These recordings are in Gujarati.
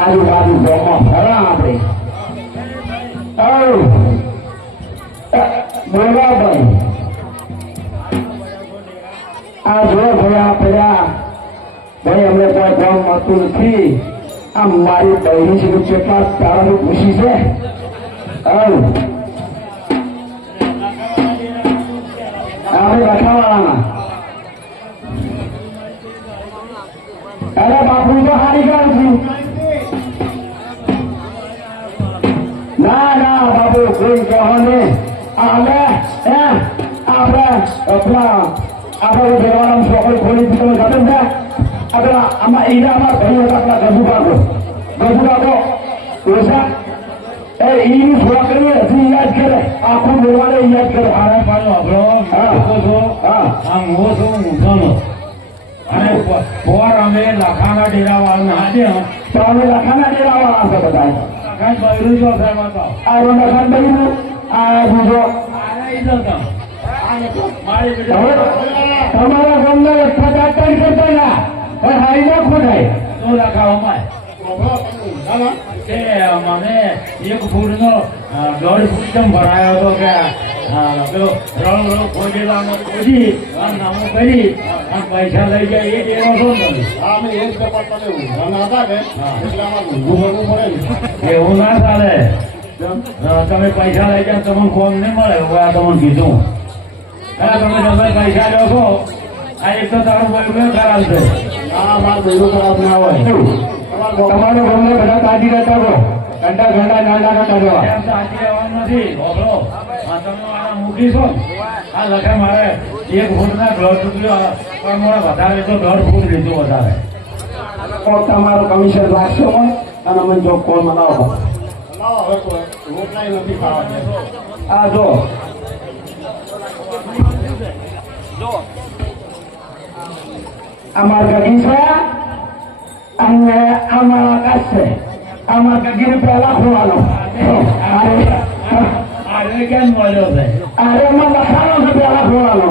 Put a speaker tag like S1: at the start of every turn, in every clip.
S1: આજુબાજુ ગામમાં ફરા આપણે. બોલાભાઈ આ જો ભયા પડ્યા, ભાઈ અમને કોઈ કામ મળતું નથી. આ મારી બહેની છે કેટલા તારાની ખુશી છે. આપણે રખાવાળાના અરે બાપુ, તો હારી છું. ના ના, બાપુ, કોઈ કહો ને અમે હે, આપણે આપણા આપણે દેવાના છોકરી ખોલી દીધો ખબર છે? આપણે આમાં ઈને આમાં ઘણી વખત આપણા ગજુ પાકો ગજુ પાકો ઓછા. એ ઈની છોકરી હજી યાદ કરે. આખું બોલવાને યાદ કરે.
S2: મારા પાડો આપણો
S1: હા.
S2: લોકો છો.
S1: હા.
S2: આમ હું છું ઊંઘાનો અને પોર અમે લાખાના ડેરા વાળા હાજે
S1: તો અમે લખાના ડેરાવાળા છે બધા
S2: લાખા બૈરું જો સાહેબ હતો
S1: આ લખાન બન્યું આ બીજો.
S2: આને ઈ જતો.
S1: તમારા ગામના એકઠા ચાર કરતા પણ હાઈ ના ખોટાય
S2: અમાય તે મને એક ફૂટનો અ, દોઢ ફૂટ ભરાયો હતો કે પેલો રળ રળ ખોદેલાનો ખોદી નામો કરી પૈસા લઈ જાય એ ડેરો છો ને તમે એવું ના ચાલે તમે પૈસા લઈ જાય તમને કોમ નહીં મળે હવે આ તમને કીધું તમે તમે પૈસા લો છો આ એક તો તારું ભાઈ ખરાબ છે
S1: તમારો ગમે બધા કાઢી રહેતા હો. ઘંટા ઘંટા નાના નાના કરવા
S2: એમ તો આજી રહેવાનું નથી. હોભળો. આ તમે મૂકી છો. આ લખે મારે. એક ફૂટના દોઢ રૂપિયા પણ મને વધારે તો દોઢ ફૂટ લીધું વધારે.
S1: કોક તમારો કમિશન રાખશો પણ અને મને જો કોલ મનાવો આ જો. અમાર ગગી છે અને અમારા আমার છે পেলা খোয়ালো પહેલા আমার
S2: লাখানো કેમ મળ્યો আমার
S1: লাখানো અમાર લખાનો છે પહેલા ખોવાનો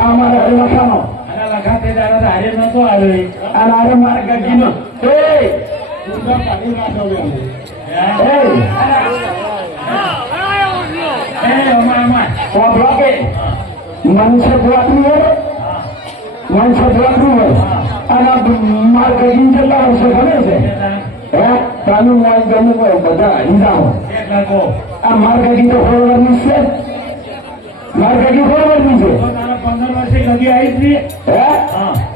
S1: અમારે લખાનો
S2: અને લખા તે દાડા તો હારે નતો આવ્યો ઈ.
S1: મનસે ગોતવું હોય. અને માર ગગીન જેટલા વર્ષો ગમે છે. હે? તાનું માલ ગમું હોય, બધા હિંદાઓ
S2: હોય.
S1: આ માર ગગી તો ફોરવર્ડની છે. માર ગગી ફોરવર્ડની છે.
S2: પંદર વર્ષે લગી આવી હતી
S1: હે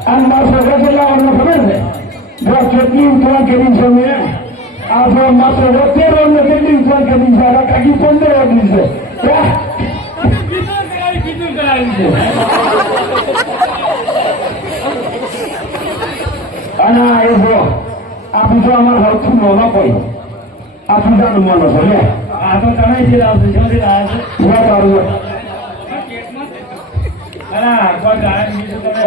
S1: અને માર છોકરા વર્ષનો ખબર છે? જો કેટલી ઉતરા કરી છે મેં? આ જો માત્ર તેર વર્ષને કેટલી ઉતરા કરી છે? પંદર વર્ષની છે. હે?
S2: છે.
S1: અને એ જો આ બીજો અમારો સૌથી મોનો કોઈ. આ પૂજાનો મોનો છે લે.
S2: આ તો તમે જ લાવશો
S1: જો તારું.
S2: અલા કોઈ ગાયન બીજું તમે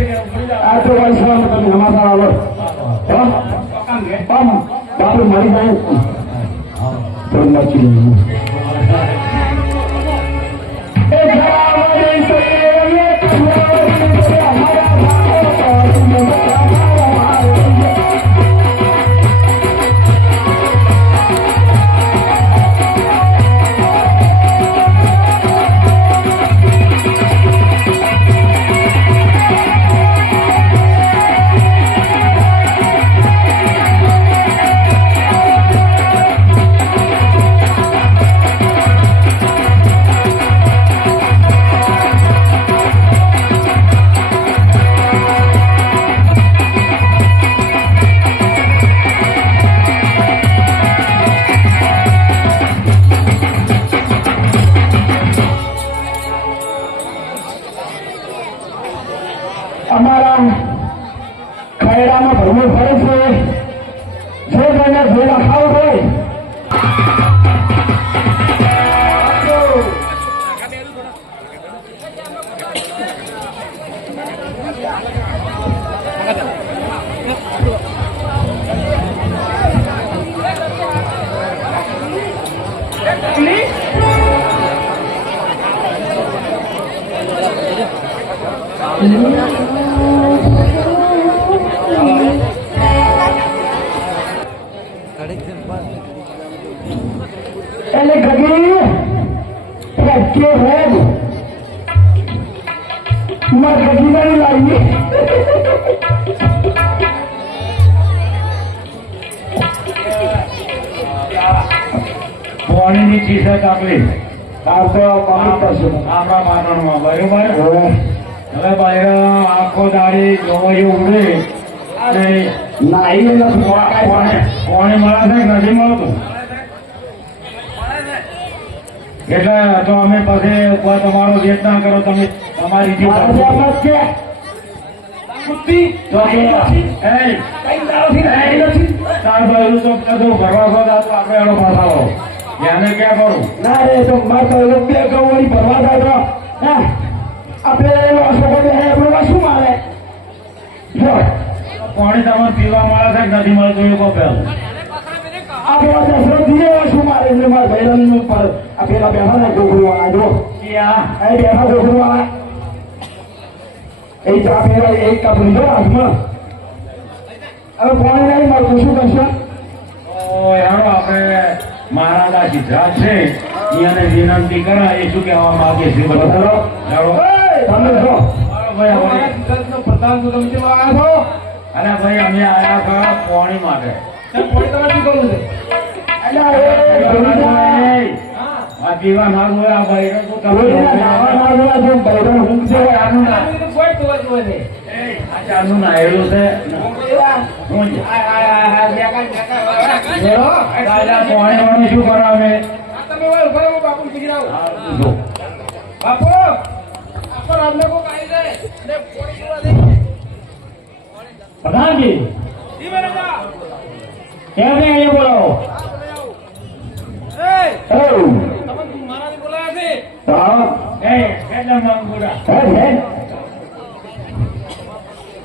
S2: કે ઉભરી જાઓ.
S1: આ તો વૈષ્ણવ તમે સમાચાર આવો
S2: હા, હા.
S1: હો? બાપુ મરી જાય અમારા ખૈરામાં ભરવું ફરે છે જે કોઈને ભેગા ખાવું હોય એટલે
S2: આપણા પાટણમાં બરોબર?
S1: હવે
S2: હવે આખો દાડી જોવાયું ઉડે અને
S1: નાઈ
S2: પાણી મળે છે? નથી મળતું? એટલે તો અમે પછી ઉપર તમારો વેચ ના કરો તમે તમારી એ, બાજુ તો તો આપણે એનો પાછાવો એને ક્યાં કરું?
S1: ના રે તો મારે તો રૂપિયા કવડી ભરવા થાય તો આપણે હે આપણે શું મારે? જો.
S2: પાણી તમને પીવા મળે છે નથી મળતું એ કહો પહેલું.
S1: આપણે દસરો શું મારે? એટલે મારા ભાઈબંધ પર આ પેલા બેઠા ને ગોગરું વાળા જો એ બેઠા ગોગરું વાળા એ ચા પીવા એક કપ લીધો હાથમાં. હવે પાણી નહીં મળતું શું કરશે?
S2: ઓ યારો આપણે મહારાજા સિદ્ધરાજ છે એને વિનંતી કરા એ શું કહેવા માંગે છે બધું
S1: બરાબર.
S2: યારો
S1: એ, તમે જો
S2: મારો ભાઈ અમે-
S3: પ્રધાન તમે કેવા આવ્યા છો?
S2: અરે ભાઈ અમે આવ્યા હતા પાણી માટે.
S3: પાણી શું કરવું છે.
S2: આ ભાઈ
S1: છે
S3: કોઈ જોવા
S2: ચારનું નાયેલું છે. પાણી વાળું શું કરાવે?
S3: બાપુ
S2: જો.
S3: બાપુ.
S2: પ્રધાનજી કેમ અહીંયા બોલાવો?
S3: બોલાયા છે
S1: હા
S2: એ કેટલા માંગુરા
S1: હે હે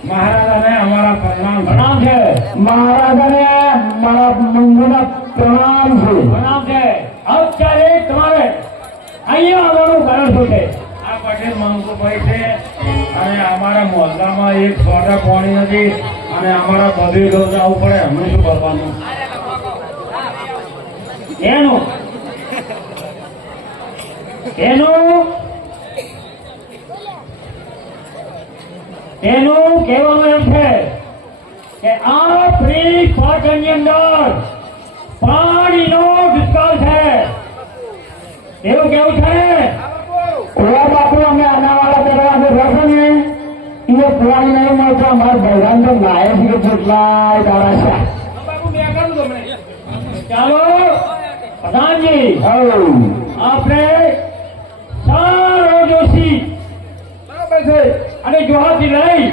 S2: મહારાજાને અમારા પ્રણામ પ્રણામ છે.
S1: મહારાજાને મારા મંગુના પ્રણામ છે.
S2: પ્રણામ છે. અત્યારે તમારે અહીંયા આવવાનું કારણ શું છે? આ પટેલ મંગુભાઈ છે. અને અમારા મોહલ્લામાં એક સોટા પાણી નથી. અને અમારા તો જવું પડે અમે શું કરવાનું? એનું એનું એનું કહેવાનું એમ છે કે આ ફ્રી પાટણની અંદર પાણીનો દુષ્કાળ છે. એવું કેવું છે?
S1: કુવા બાપુ અમે અનાવાળા કરવા અમે રહેશે ને. એ પાણી નહીં મળતો અમારા ભગવાન તો નાય છે કે કેટલાય દાડા છે.
S2: ચાલો પ્રધાનજી આપણે સારો જોશી.
S3: બરાબર છે.
S2: અને જોહાથી લઈ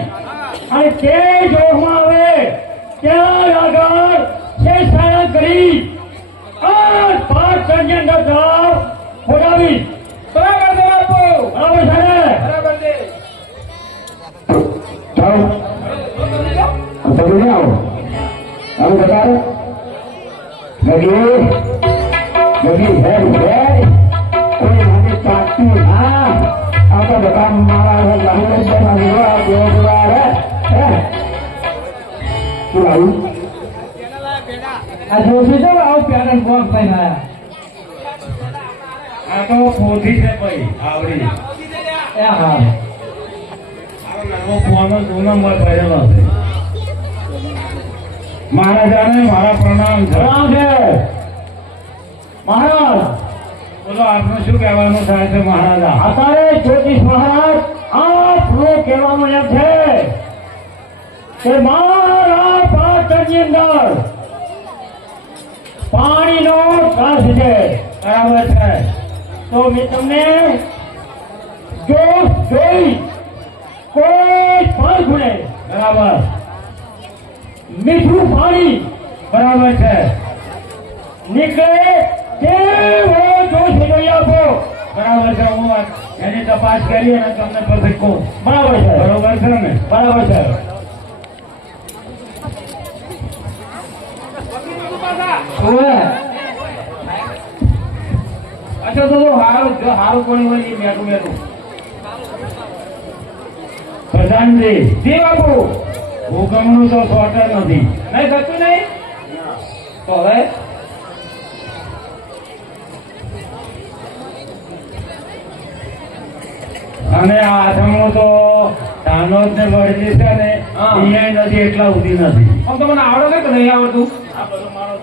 S2: અને તે જોહમાં આવે ત્યાં આગળ તે સારા કરી આ પાટણની અંદર તળાવ ખોદાવી
S3: બરાબર છે
S2: બરાબર છે ને?
S3: બરાબર છે.
S1: જાઓ.
S3: તો તમે જાઓ.
S1: તમે બતાવો. ગગી ગગી હેડ હેડ.
S2: આ જોશી તો આવું આયા આ તો છે ભાઈ આવડી. એ હા. મહારાજાને મારા પ્રણામ
S1: પ્રણામ છે. મહારાજ.
S2: બોલો આપનું શું કહેવાનું થાય છે મહારાજા?
S1: અત્યારે જ્યોતિષ મહારાજ આપનું કહેવાનું એમ છે કે મારા પાટણની અંદર પાણીનો ત્રાસ છે.
S2: બરાબર છે.
S1: તો મેં તમને જોશ જોઈ કોઈ પણ ખૂણે
S2: બરાબર.
S1: મીઠું પાણી
S2: બરાબર છે.
S1: નીકળે તેવો જોશ જોઈ આપો
S2: બરાબર છે. હું એની તપાસ કરી અને તમને પછી કહું.
S1: બરાબર છે.
S2: બરોબર છે ને?
S1: બરાબર છે.
S2: અચ્છા તો હારું જો હારું કોણ હોય એ મેઠું મેઠું. પ્રધાનજી જી બાપુ. હુકમનું તો સોટર નથી. નહીં થતું નહીં? તો હવે? અને આઠમો તો ધાનોદ ને વડલી છે ને. અહીંયા નથી એટલા સુધી નથી.
S3: આમ તો મને આવડે કે નહીં આવડતું?
S2: મારો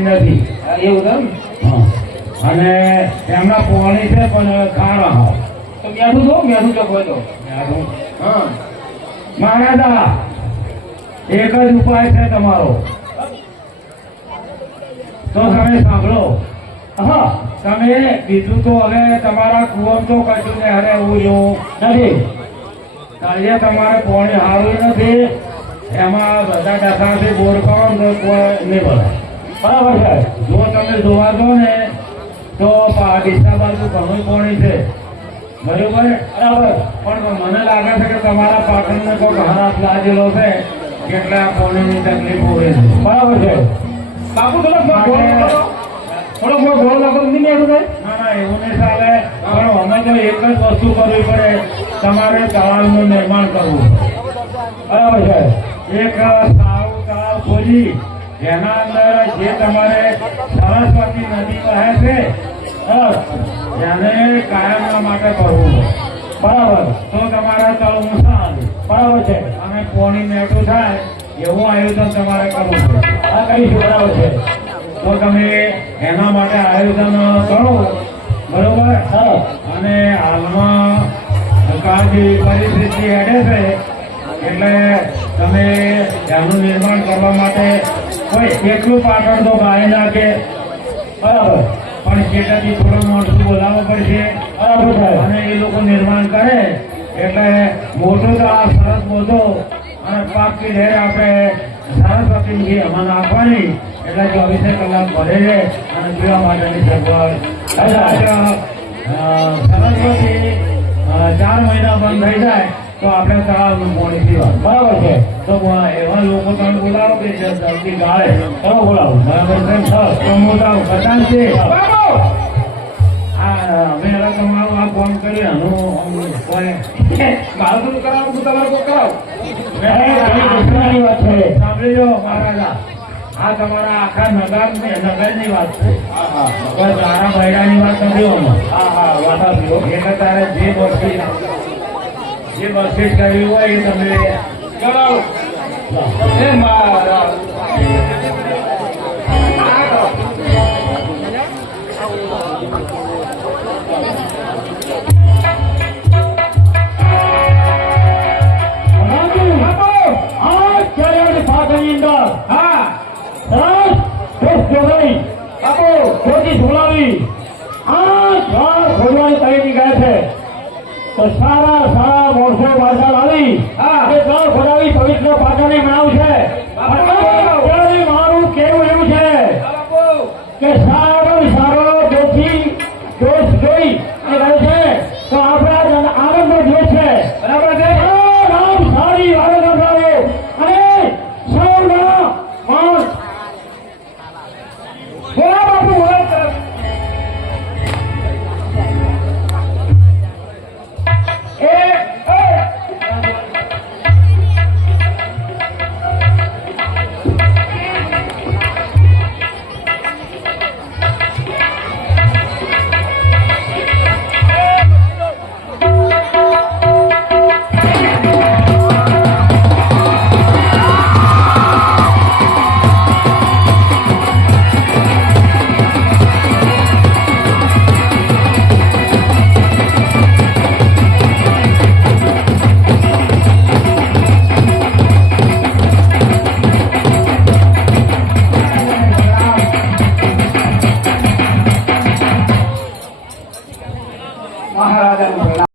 S2: નથી
S3: એવું છે
S2: અને એમના પોણી છે પણ ખારા
S3: તો મેઠું તો મેઠું ચોક તો હા
S2: મહારાજા એક જ ઉપાય છે તમારો. તો તમે સાંભળો.
S1: હા
S2: તમે બીજું તો હવે તમારા કુવમ તો કશું ને હવે હું જોઉં
S1: નથી.
S2: કાર્ય તમારે પોણી હારું નથી. એમાં બધા ડખાથી બોર કરો તો કોઈ નહીં ભરાય
S1: બરાબર છે?
S2: જો તમે જોવા દો ને, તો ડીસા બાજુ ઘણું પોણી છે. બરોબર?
S1: બરાબર.
S2: પણ મને લાગે છે કે તમારા પાટણને કોઈ ઘણા લાગેલો છે. કેટલા આ પોણીની તકલીફ હોય
S1: બરાબર છે?
S3: બાપુ થોડો તો. થોડો ગોળ નાખો નહીં એવું થાય
S2: ના ના એવું નહીં ચાલે. પણ અમે તો એક જ વસ્તુ કરવી પડે. તમારે તળાવનું નિર્માણ કરવું
S1: બરાબર છે.
S2: એક સારું તળાવ ખોલી જેના અંદર જે તમારે સરસ્વતી નદી વહે છે એને કાયમના માટે કરવું
S1: બરાબર.
S2: તો તમારા તળ ઊંચા
S1: બરાબર છે.
S2: અને પોણી મેટું થાય એવું આયોજન તમારે કરવું પડે.
S1: આ કઈ બરાબર છે?
S2: તો તમે એના માટે આયોજન કરો. બરોબર? અને હાલમાં કાળજી પરિસ્થિતિ હેડે છે એટલે તમે એનું નિર્માણ કરવા માટે કોઈ એકલું પાટણ તો ગાય નાખે.
S1: બરાબર.
S2: પણ ખેતરથી થોડું મોટું બોલાવવું પડશે.
S1: બરાબર છે
S2: અને એ લોકો નિર્માણ કરે. એટલે મોટું તો આ સરસ મોટો અને પાકી ઢેર આપણે સરસ્વતીની અમને આપવાની એટલે ચોવીસે કલાક ભરે છે અને પીવા માટેની સગવડ કદાચ, સરસ્વતી ચાર મહિના બંધ થઈ જાય તો આપણે તળાવનું પાણી પીવાનું
S1: બરાબર છે?
S2: તો એવા લોકો તમે બોલાવો કે જલ્દી ગાળે.
S1: તો બોલાવો
S2: બરાબર છે? સર તો મોટા બધાં છે
S3: કરાવું તમારે કોઈ કરાવો?
S1: વાત છે.
S2: મહારાજા. આ તમારા આખા નગર નગરની વાત છે. કોઈ તારા બૈરાની વાત નથી
S1: હા હા વાતા
S2: એટલે તારે જે બક્ષીસ જે બક્ષીસ કરવી હોય એ તમે
S3: કરાવો. એ મારા
S1: સારા સારા પાછળ આવી
S3: હા.
S1: એ દ્વાર ખોલાવી પવિત્ર પાટણને બનાવ છે